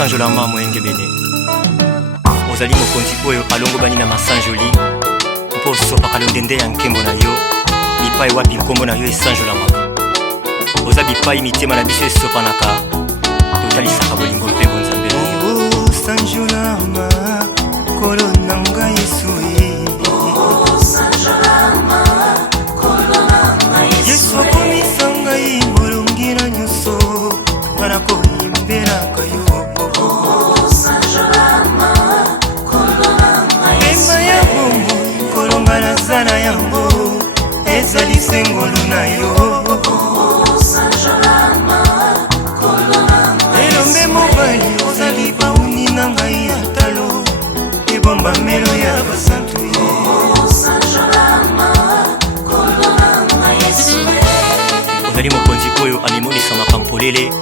sanjolama moyenge bene ozali mokonzi oyo alongobani na masanjoli mpo osopaka londende ya nkembo na yo bipai wapi nkombo na yo esanjolamaka oza bipai mitema na biso esopanaka totalisaka bolingo mpe bonzambe na yo sanjolama kolo na ngai Yesu Yesu akomisa ngai molongi na nyonso mpona koyimbelaka yo pema ya bombo kolonga naza na yango ezali sengolo na yo elombe mobali ozali bauni na ngai ya talo ebomba melo ya basantu ozali mokonzi oyo amimonisamaka mpolele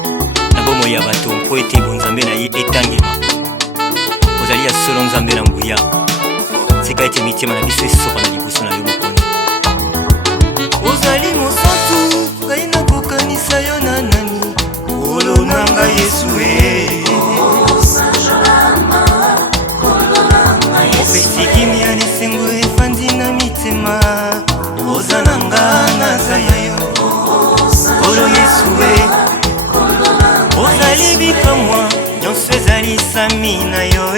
na bomoi ya bato mpo ete bonzambe na ye etangema ozali ya solo nzambe na nguya tika ete mitema na biso esopa na liboso na yo mokoni ozali mosantu ngai nakokanisa yo na nani kolo na ngai Yesu opesi kimia lesengo efandi na mitema oza na nga naza ya yo kolo Yesu ozali bikamwa nyonso ezali sami na yo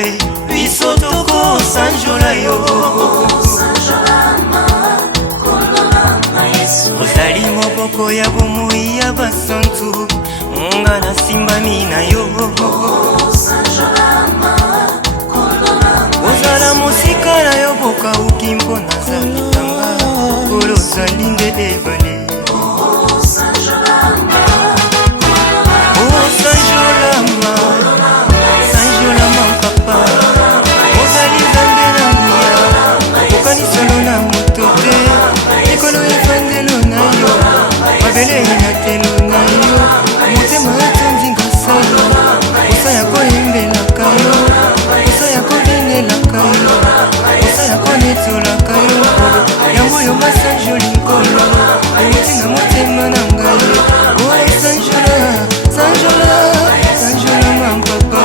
biso tokosanjola yo ozali moboko ya bomoi ya basantu nga nasimbami na yo ozala mosika na yo bokauki mpo naza litanga kolo ozali nde ebale sanjolama papa ozali nzambe na nguya okanisolo na moto te likolo efandelo na yo mabele inatelo na yo motema etonzinga salo posa ya koyembelaka yo posa ya kobinelaka yo posa ya konetolaka yo yango yo masanjoli nkolo emoti na motema na ngai sanjolama papa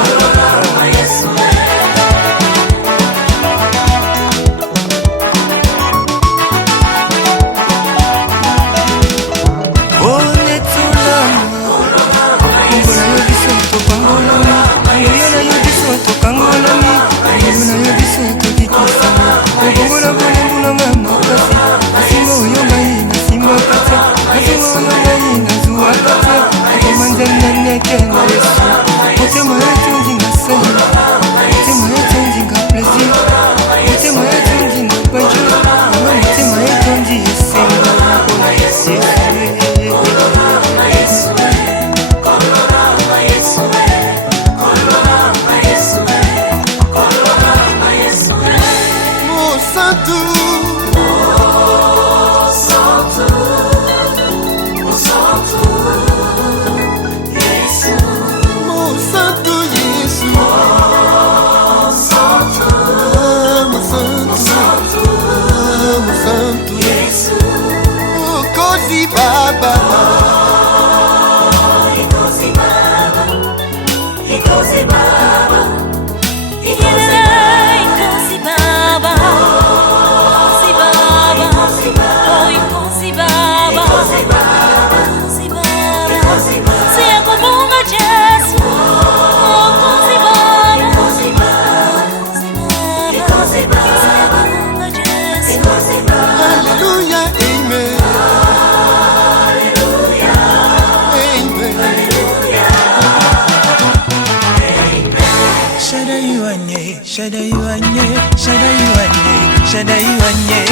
Shada you anye